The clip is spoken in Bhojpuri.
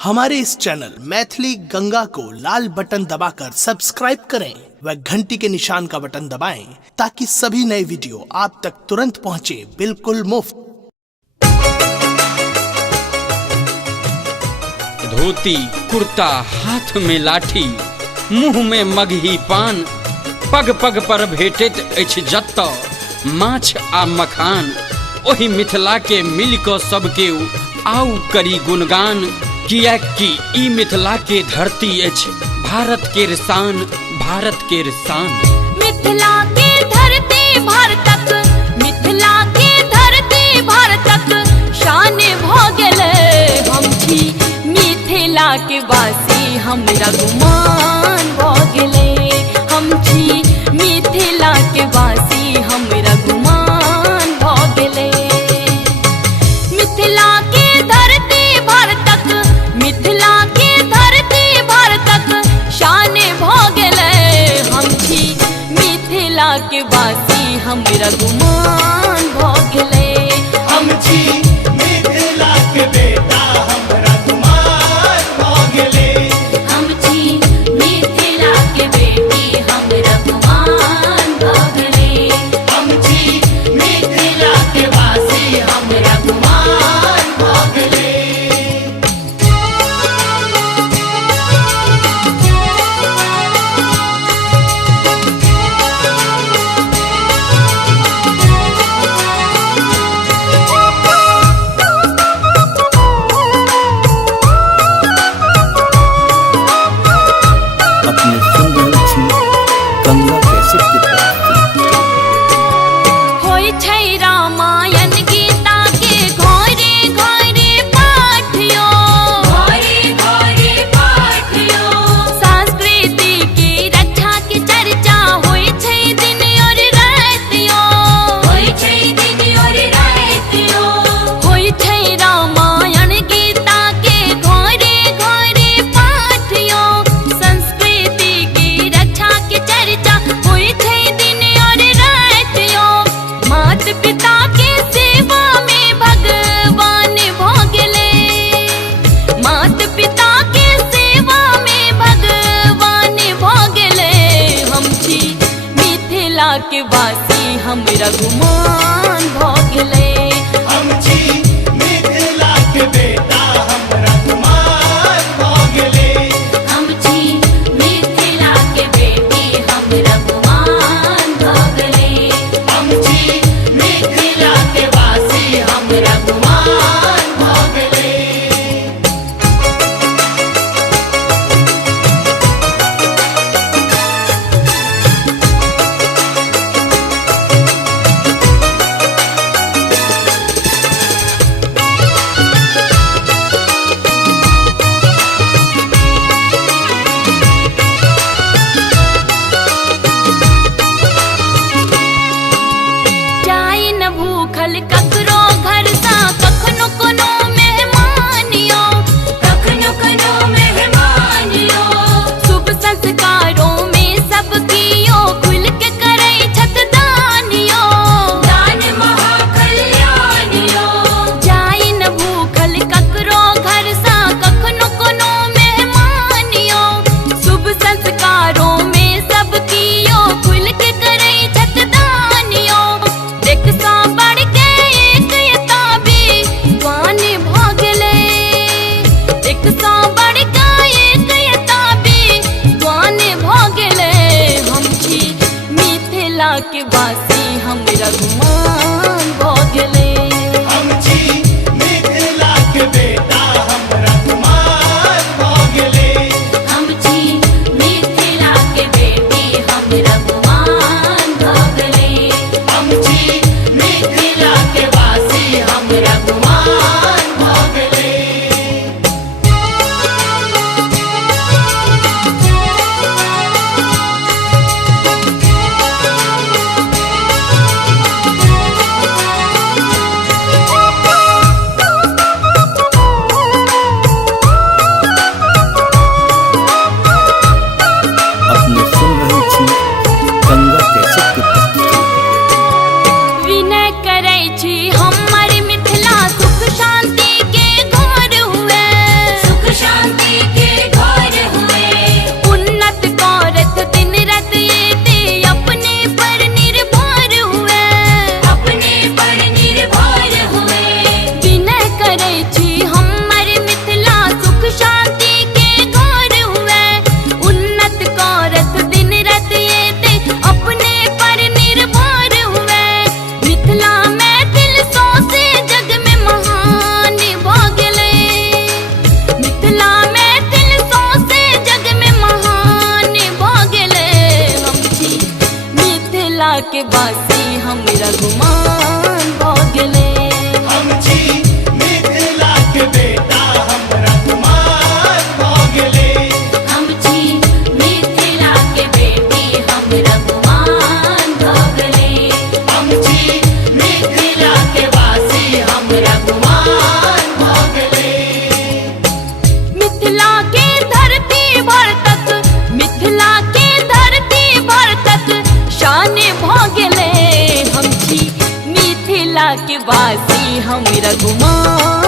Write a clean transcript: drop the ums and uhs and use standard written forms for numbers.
हमारे इस चैनल मैथिली गंगा को लाल बटन दबाकर सब्सक्राइब करें व घंटी के निशान का बटन दबाएं ताकि सभी नए वीडियो आप तक तुरंत पहुंचे बिल्कुल मुफ्त। धोती कुर्ता हाथ में लाठी मुंह में मगही पान पग पग पर भेटैत अछि जतऽ माछ आ मखान ओहि मिथिला के मिल कऽ सबके आउ करी गुणगान कियाकि ई मिथिला के धरती अछि भारत के शान भारत के शान। मिथिला के धरती भारतक मिथिला के धरती भारतक शान भ गेलै हम छी मिथिला के वासी हमरा गुमान भ गेलै हम छी मिथिला के वासी हमरा गुमान भ गेलै। मिथिला के धरती भारतक मिथिला के धरती भारतक शान भ गेलै हम छी मिथिला के वासी हमरा गुमान भ गेलै हम छी मिथिला के बेटा हमरा गुमान भ गेलै हम छी मिथिला के बेटी हमरा गुमान भ गेलै हम छी मिथिला के वासी हमरा गुमान भ गेलै। अपने सुंदर लक्ष्मी गंगा कैसे दिखती होय छै रामायण गीता के घरे घरे पाठियो घरे घरे पाठियो संस्कृति की रक्षा के चर्चा होय छै दिन और रातियो होय छै दिन और रातियो होय छै रामायण गीता के घरे घरे पाठियो संस्कृति की रक्षा के चर्चा होय छै दिन और रातियो मात पिता के सेवा में भगवान भ गेलै मात पिता के सेवा में भगवान भ गेलै हम छी मिथिला के वासी हमरा गुमान भ गेलै हम छी मिथिला के बेटा हमरा गुमान भ गेलै हम छी मिथिला के बेटी हमरा गुमान भ गेलै हम छी मिथिला के वासी हमरा गुमान भ गेलै। के वासी हम रघुमान भ गेले। हम छी मिथिला के बेटा हमरा कुमार भ गेले। हम छी मिथिला के बेटी हम रघुमान भ गेले। हम छी मिथिला के वासी हमरा कुमार भ गेले। मिथिला के धरती भर तक, मिथिला के धरती भर तक शान भ गेले। हम छी मिथिला के वासी हम रघुमान